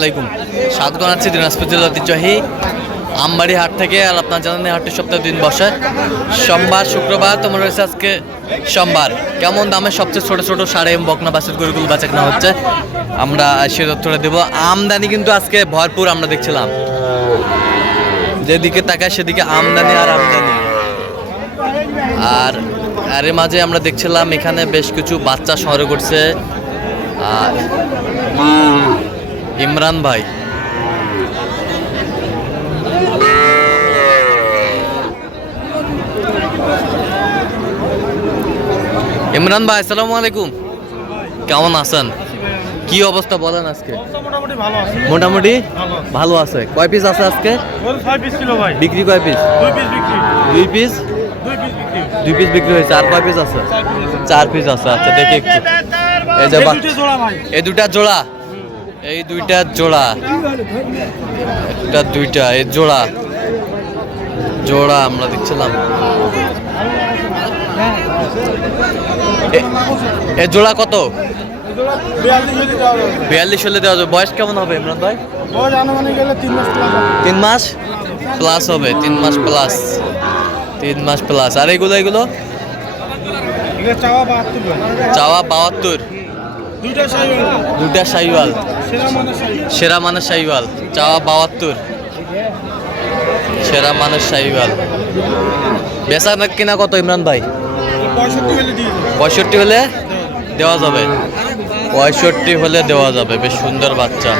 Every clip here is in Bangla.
আলাইকুম, স্বাগত জানাচ্ছি দিনাজপুর জেলার ঐতিহ্যবাহী আমবাড়ি হাট থেকে। আর আপনার জানেন এই হাটটি সপ্তাহে দিন বসে সোমবার শুক্রবার। তোমার রয়েছে আজকে সোমবার। কেমন দামে সবচেয়ে ছোট ছোট সাড়ে বকনা বাছুর গরুগুলো বেচা কেনা হচ্ছে আমরা সে তথ্যটা দেবো। আমদানি কিন্তু আজকে ভরপুর আমরা দেখছিলাম, যেদিকে তাকায় সেদিকে আমদানি আর আমদানি। আর এর মাঝে আমরা দেখছিলাম এখানে বেশ কিছু বাচ্চা সংগ্রহ করছে ইমরান ভাই। ইমরান ভাই আসসালামু আলাইকুম, কেমন আছেন? কি অবস্থা বলেন আজকে? মোটামুটি ভালো আছে। কয় পিস আছে আজকে? বিক্রি কয় পিস? দুই পিস বিক্রি হয়েছে। আর কয় পিস আছে? 4 পিস আছে। আচ্ছা দেখি একটু। এই যে এই দুইটা জোড়া, এই দুইটা জোড়া, একটা দুইটা, এই জোড়া জোড়া আমরা দেখছিলাম। এই জোড়া কত? 42 হলে দেওয়া যাবে। বয়স কেমন হবে ইমরান ভাই? 3 মাস প্লাস হবে। 3 মাস প্লাস, 3 মাস প্লাস। আর এগুলো চাওয়া 72। দুইটা শাহিওয়াল, সেরা মানের শাহিওয়াল। চাওয়া 72, সেরা মানের শাহিওয়াল। বেচা কিনা কত ইমরান ভাই? 65 হলে দেওয়া যাবে। 65 হলে দেওয়া যাবে। বেশ সুন্দর বাচ্চা।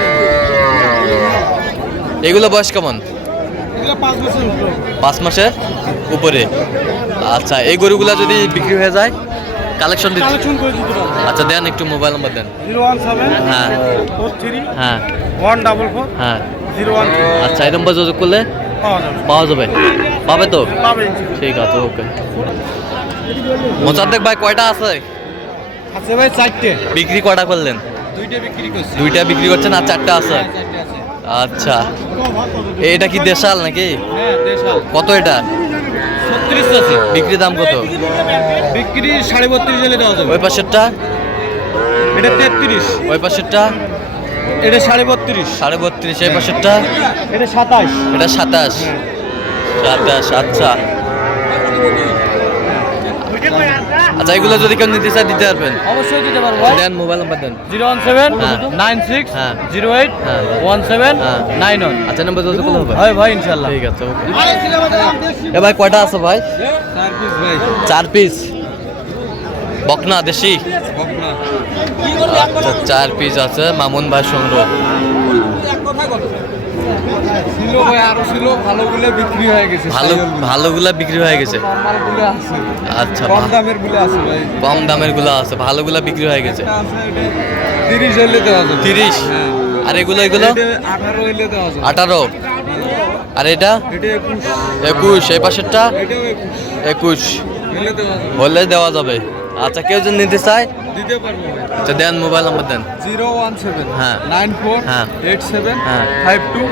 এগুলো বয়স কেমন? 5 মাসের উপরে। আচ্ছা, এই গরুগুলা যদি বিক্রি হয়ে যায় কালেকশন দিতে? আচ্ছা দেন একটু মোবাইল নাম্বার দেন। 017 হ্যাঁ 43 হ্যাঁ 144 হ্যাঁ 013। আচ্ছা, এই নম্বর যোগাযোগ করলে পাওয়া যাবে? পাবে তো? ঠিক আছে, ওকে। মোসাদ্দেক ভাই কয়টা আছে? আছে ভাই 4টে। বিক্রি কয়টা করলেন? 2টা বিক্রি করছি। 2টা বিক্রি করছেন আর 4টা আছে? আচ্ছা, এটা কি দেশাল নাকি? হ্যাঁ দেশাল। কত এটা? 36 আছে। বিক্রি দাম কত? বিক্রি 32.5 হলে দেওয়া যাবে। ওই পাশেরটা? এটা 33। ওই পাশেরটা? এটা 32.5। 32.5। এই পাশেরটা? এটা 27। এটা 27। 27। আচ্ছা আচ্ছা, এগুলো যদি কেউ নিতে চায় দিতে পারবেন? অবশ্যই দিতে পারবো। দেন মোবাইল নাম্বার দেন। 017 হ্যাঁ 96 হ্যাঁ 08 হ্যাঁ 17 হ্যাঁ 91। আচ্ছা, নাম্বার যোগাযোগ করলে হবে? হয় ভাই ইনশাআল্লাহ। ঠিক আছে, ওকে। এ ভাই কয়টা আছে ভাই? 4 পিস ভাই। 4 পিস বকনা দেশি। আচ্ছা, 4 পিস আছে মামুন ভাই সংগ্রহ। ছিল ভাই, আরো ছিল। ভালোগুলো বিক্রি হয়ে গেছে। ভালোগুলা বিক্রি হয়ে গেছে। নরমালগুলো আছে। আচ্ছা, কম দামের গুলো আছে ভাই। কম দামের গুলা আছে, ভালোগুলা বিক্রি হয়ে গেছে। এটা আছে, এটা 30 হইলে দেওয়া যাবে। 30? হ্যাঁ। আর এগুলো এটা 18 হইলে দেওয়া যাবে। 18? আর এটা? এটা 21। 21। এই পাশেরটা? এটাও 21 হইলে দেওয়া যাবে। হলে দেওয়া যাবে। আচ্ছা, কেউ যদি নিতে চায় দিতে পারবো ভাই। আচ্ছা দেন, মোবাইল নাম্বার দেন। 017 হ্যাঁ 94 হ্যাঁ 87 হ্যাঁ 52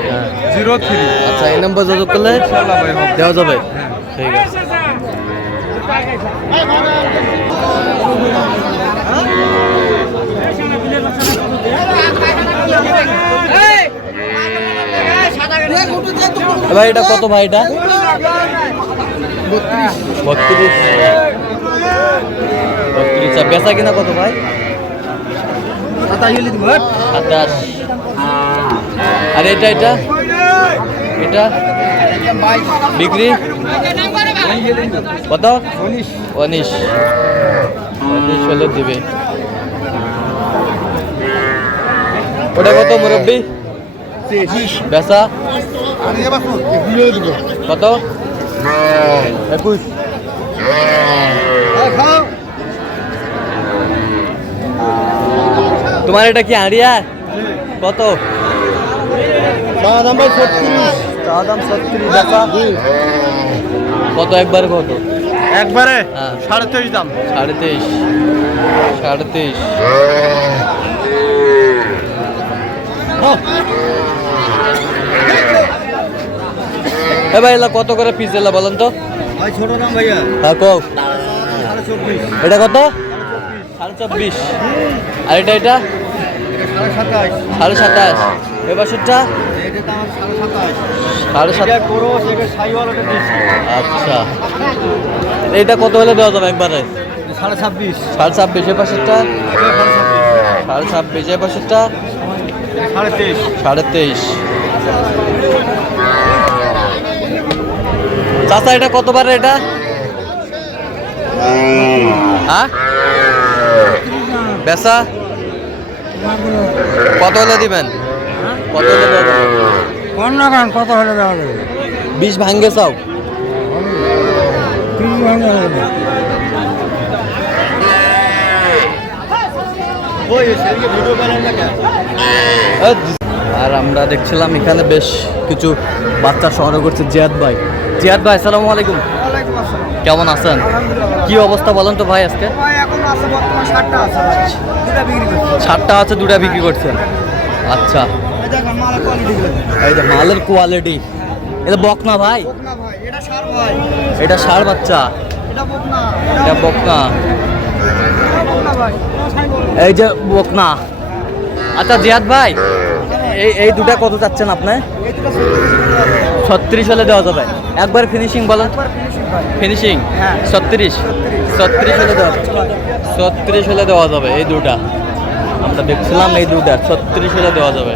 03। আচ্ছা, এই নাম্বার যোগাযোগ করলে ইনশাআল্লাহ ভাই হবে। দেওয়া যাবে। হ্যাঁ। ঠিক আছে। ভাই এটা কত ভাই? এটা 32। বেচা কিনা কত ভাই? 27। আর এটা এটা এটা বিক্রি কত? 19 হলে দিবে। ওটা কত মুরব্বি? বেচা কত? 21। তোমার এটা কি হারিয়া? কত? দাম 36। বেচা কত? একবারে কত? একবারে হ্যাঁ 23.5 দাম। 23.5। এ ভাই এলা কত করে পিস এলা বলেন তো? ভাই ছোট দাম ভাইয়া। হ্যাঁ কও। 24.5। এটা কত? 24.5। আর এটা 27.5। এ বাসুরটা সাড়ে সাত। আচ্ছা, এটা কত হলে দেওয়া যাবে একবারে? 26.5 সাড়ে ছাব্বিশ। এ পাশেরটা সাড়ে ছাব্বিশ। এ পাশেরটা 23.5 সাড়ে তেইশ। চাচা এটা কতবার এটা? হ্যাঁ, বেচা কত হলে দিবেন? কত হলে দেওয়া যাবে? কোন না কারণ কত হলে দেওয়া যাবে? 20 ভাঙ্গে চাও? 30 ভাঙা হবে। আর আমরা দেখছিলাম এখানে বেশ কিছু বাচ্চা সংগ্রহ করছে জিয়াদ ভাই। জিয়াদ ভাই আসসালামু আলাইকুম, কেমন আছেন? কি অবস্থা বলেন তো ভাই আজকে? সাতটা আছে, দুটা বিক্রি করছেন। আচ্ছা, এই যে মালের কোয়ালিটি। এটা বকনা ভাই? এটা ষাঁড় বাচ্চা, এটা বকনা। এই যে বকনা। আচ্ছা জিয়াদ ভাই, এই দুটা কত চাচ্ছেন আপনি? 36 হলে দেওয়া যাবে। একবার ফিনিশিং বলেন। ফিনিশিং 36 হলে দেওয়া, 36 হলে দেওয়া যাবে। এই দুটা আমরা দেখছিলাম, এই দুটা 36 হলে দেওয়া যাবে।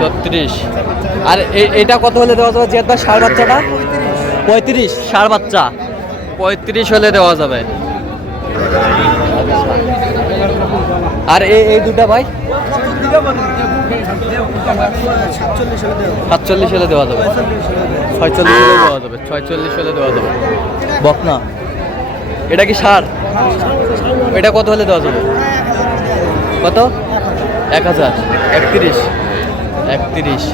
36। আর এটা কত হলে দেওয়া যাবে জিয়াদ ভাই? ষাঁড় বাচ্চাটা 35। ষাঁড় বাচ্চা 35 হলে দেওয়া যাবে। আর এই দুটা ভাই 47 হলে দেওয়া যাবে। 46 হলে দেওয়া যাবে। 46 হলে দেওয়া যাবে। বকনা। এটা কি ষাঁড়? এটা কত হলে দেওয়া যাবে? কত? 1000। 31।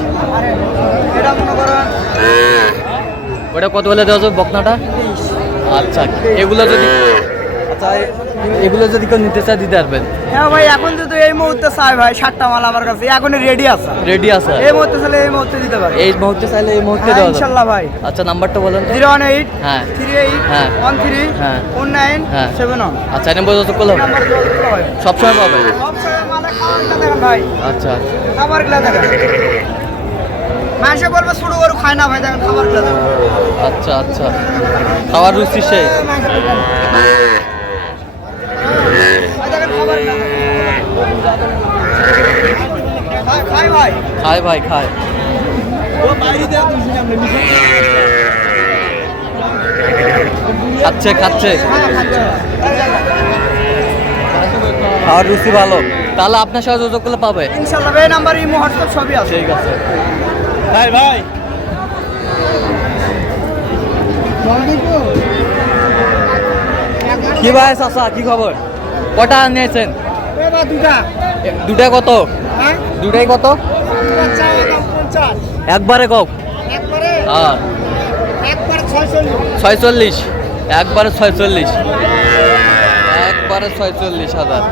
ওটা কত হলে দেওয়া যাবে বকনাটা? আচ্ছা, এগুলো যদি কেউ নিতে চায় দিতে পারবেন? হ্যাঁ ভাই, এখন যদি এই মুহূর্তে চাই ভাই 60টা মাল আমার কাছে এখন রেডি আছে। রেডি আছে? এই মুহূর্তে চাইলে এই মুহূর্তে দিতে পারবে। এই মুহূর্তে চাইলে এই মুহূর্তে হ্যাঁ, দেওয়া যাবে ইনশাআল্লাহ ভাই। আচ্ছা, নাম্বারটা বলেন তো। 018 হ্যাঁ 38 হ্যাঁ 13 হ্যাঁ 19 হ্যাঁ 71। আচ্ছা, এটা বলতে করলো নাম্বার যোগাযোগ করতে হবে। সবসময় পাবে? সব সময় মালে খাবারটা দেখেন ভাই, আচ্ছা খাবারগুলো দেখেন। মানুষে বলবে ছোট গরু খায় না ভাই, দেখেন খাবারগুলো দেখেন। আচ্ছা আচ্ছা, খাওয়ার রুচি সেই। ভাই দেখেন খাবারগুলো দেখেন। খাই ভাই, খায় ভাই, খায়। খাচ্ছে খাওয়ার রুচি ভালো। তাহলে আপনার সাথে যোগাযোগ করলে পাবে ইনশাআল্লাহ। এই নাম্বার এই হোয়াটসঅ্যাপ সবই আছে। ঠিক আছে ভাই কি ভাই চাচা, কি খবর? কটা নিয়েছেন? দুটা কত? দুটাই কত? একবারে কক? হ্যাঁ 46। একবারে 46। একবারে 46,000।